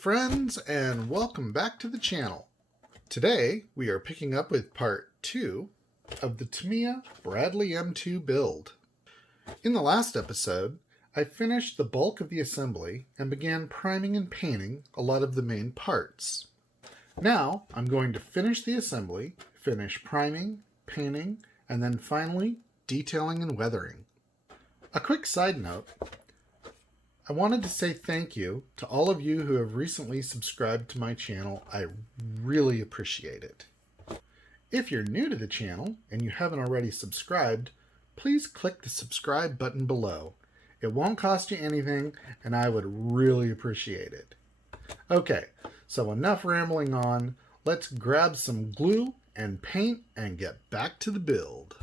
friends, and welcome back to the channel. Today we are picking up with part 2 of the Tamiya Bradley M2 build. In the last episode, I finished the bulk of the assembly and began priming and painting a lot of the main parts. Now I'm going to finish the assembly, finish priming, painting, and then finally detailing and weathering. A quick side note, I wanted to say thank you to all of you who have recently subscribed to my channel. I really appreciate it. If you're new to the channel and you haven't already subscribed, please click the subscribe button below. It won't cost you anything, and I would really appreciate it. Okay, so enough rambling on. Let's grab some glue and paint and get back to the build.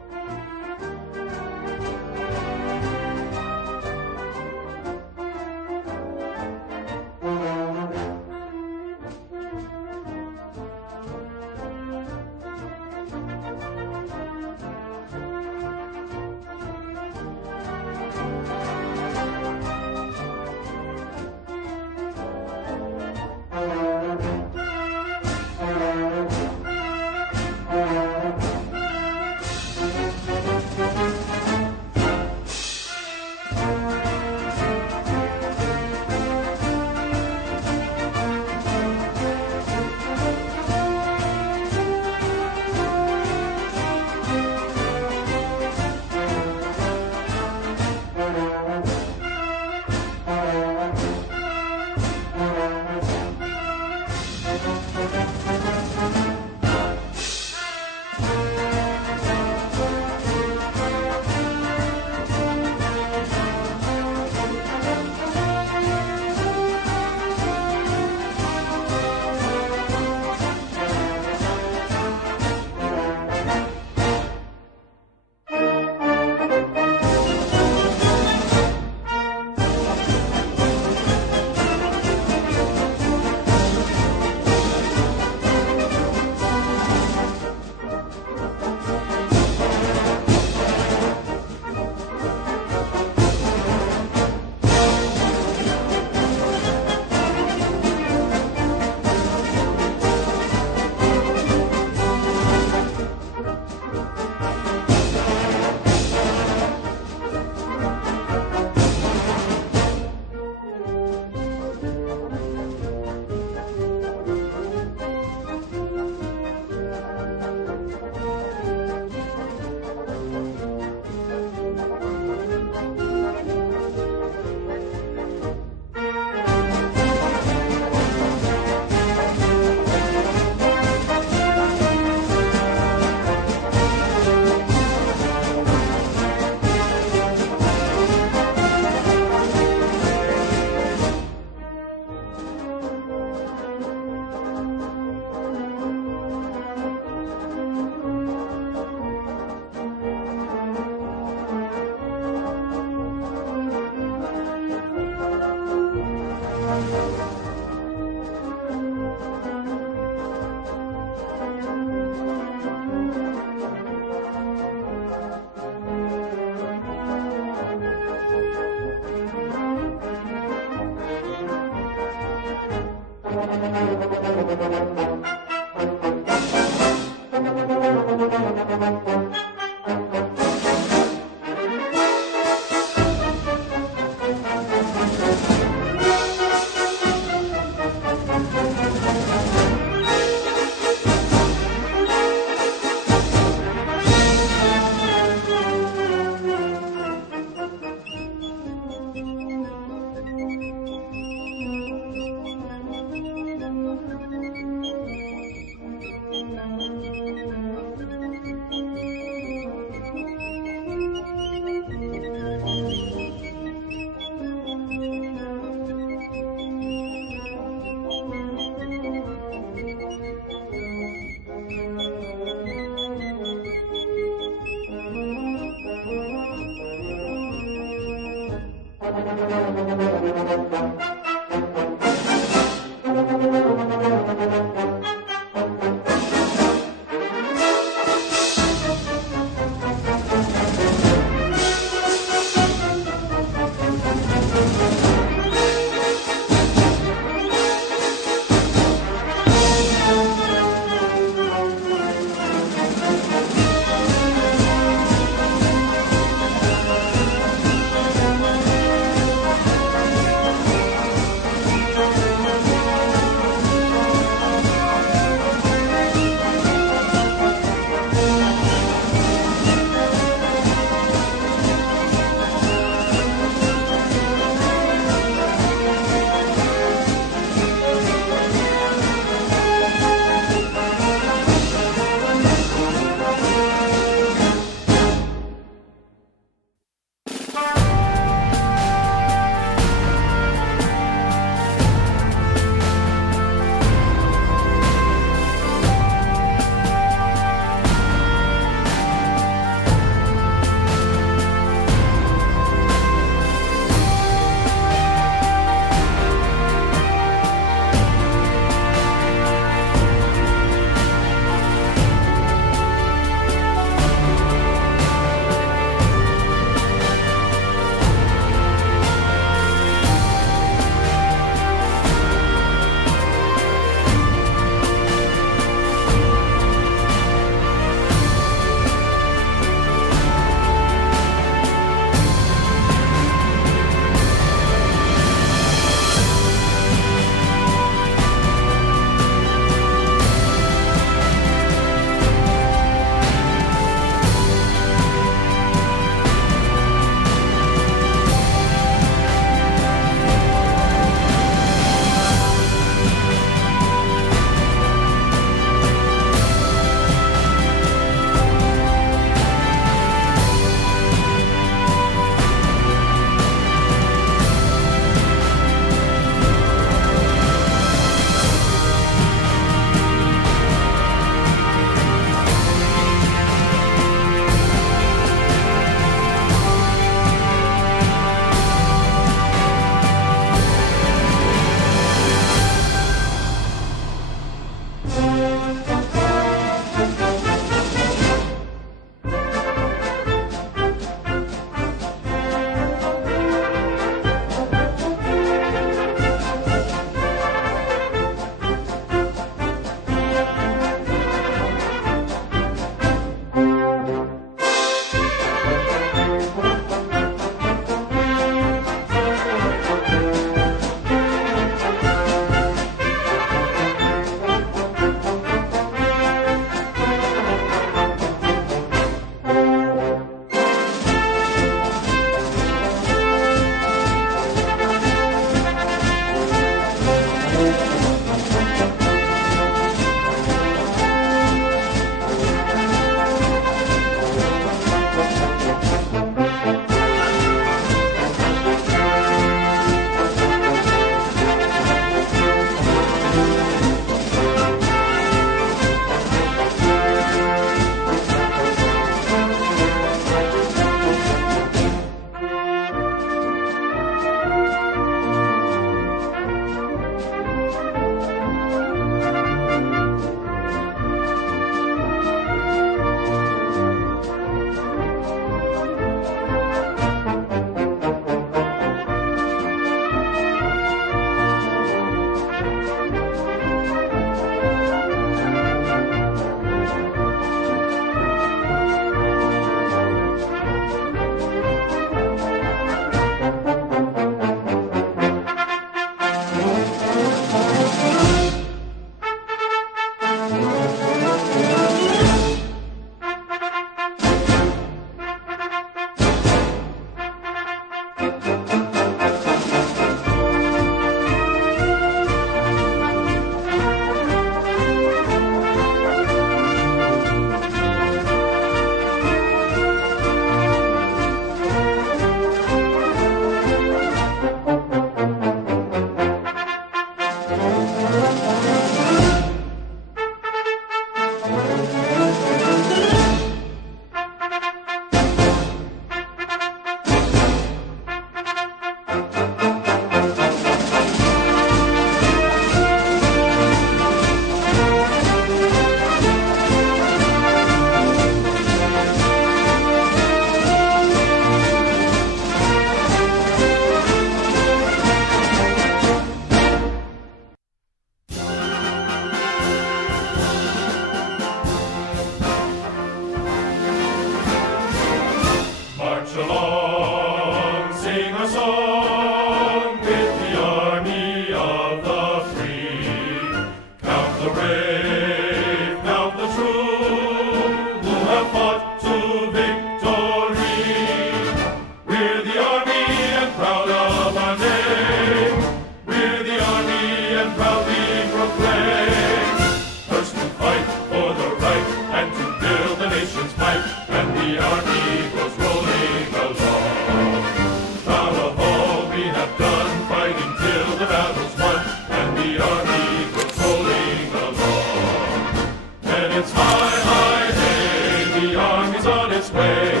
fighting till the battle's won, and the army goes rolling along. And it's high, high, hey, the army's on its way.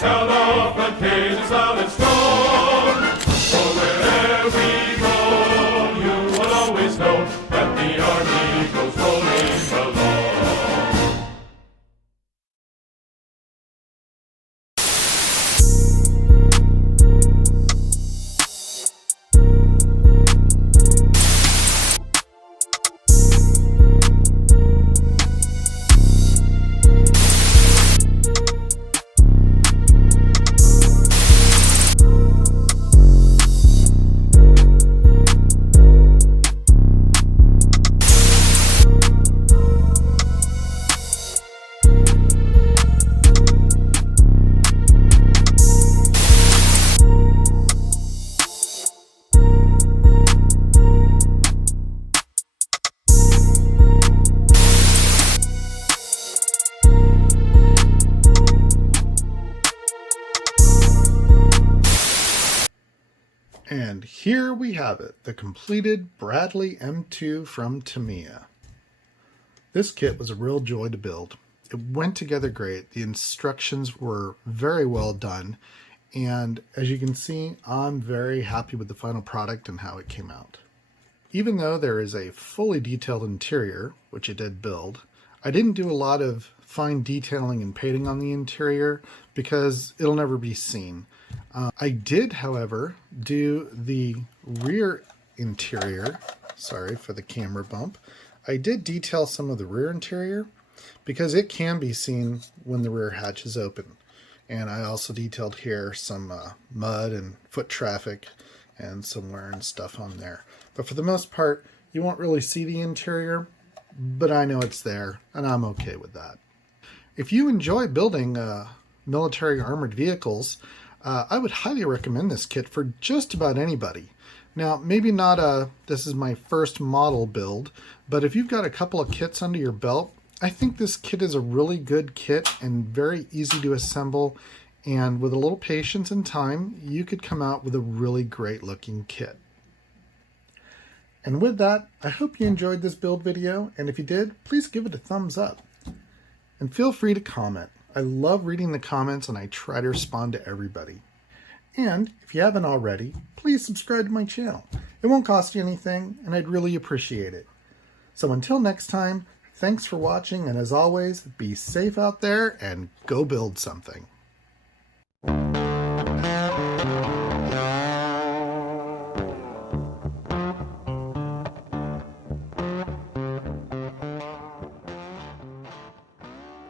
Count off the cages loud and strong. For wherever we go, you will always know that the army goes rolling along. And here we have it, the completed Bradley M2 from Tamiya. This kit was a real joy to build. It went together great. The instructions were very well done. And as you can see, I'm very happy with the final product and how it came out. Even though there is a fully detailed interior, which I did build, I didn't do a lot of fine detailing and painting on the interior because it'll never be seen. I did, however, do the rear interior. Sorry for the camera bump. I did detail some of the rear interior because it can be seen when the rear hatch is open. And I also detailed here some mud and foot traffic and some wear and stuff on there. But for the most part, you won't really see the interior, but I know it's there, and I'm okay with that. If you enjoy building military armored vehicles, I would highly recommend this kit for just about anybody. Now, maybe not this is my first model build, but if you've got a couple of kits under your belt, I think this kit is a really good kit and very easy to assemble. And with a little patience and time, you could come out with a really great looking kit. And with that, I hope you enjoyed this build video, and if you did, please give it a thumbs up. And feel free to comment. I love reading the comments and I try to respond to everybody. And if you haven't already, please subscribe to my channel. It won't cost you anything, and I'd really appreciate it. So until next time, thanks for watching, and as always, be safe out there and go build something.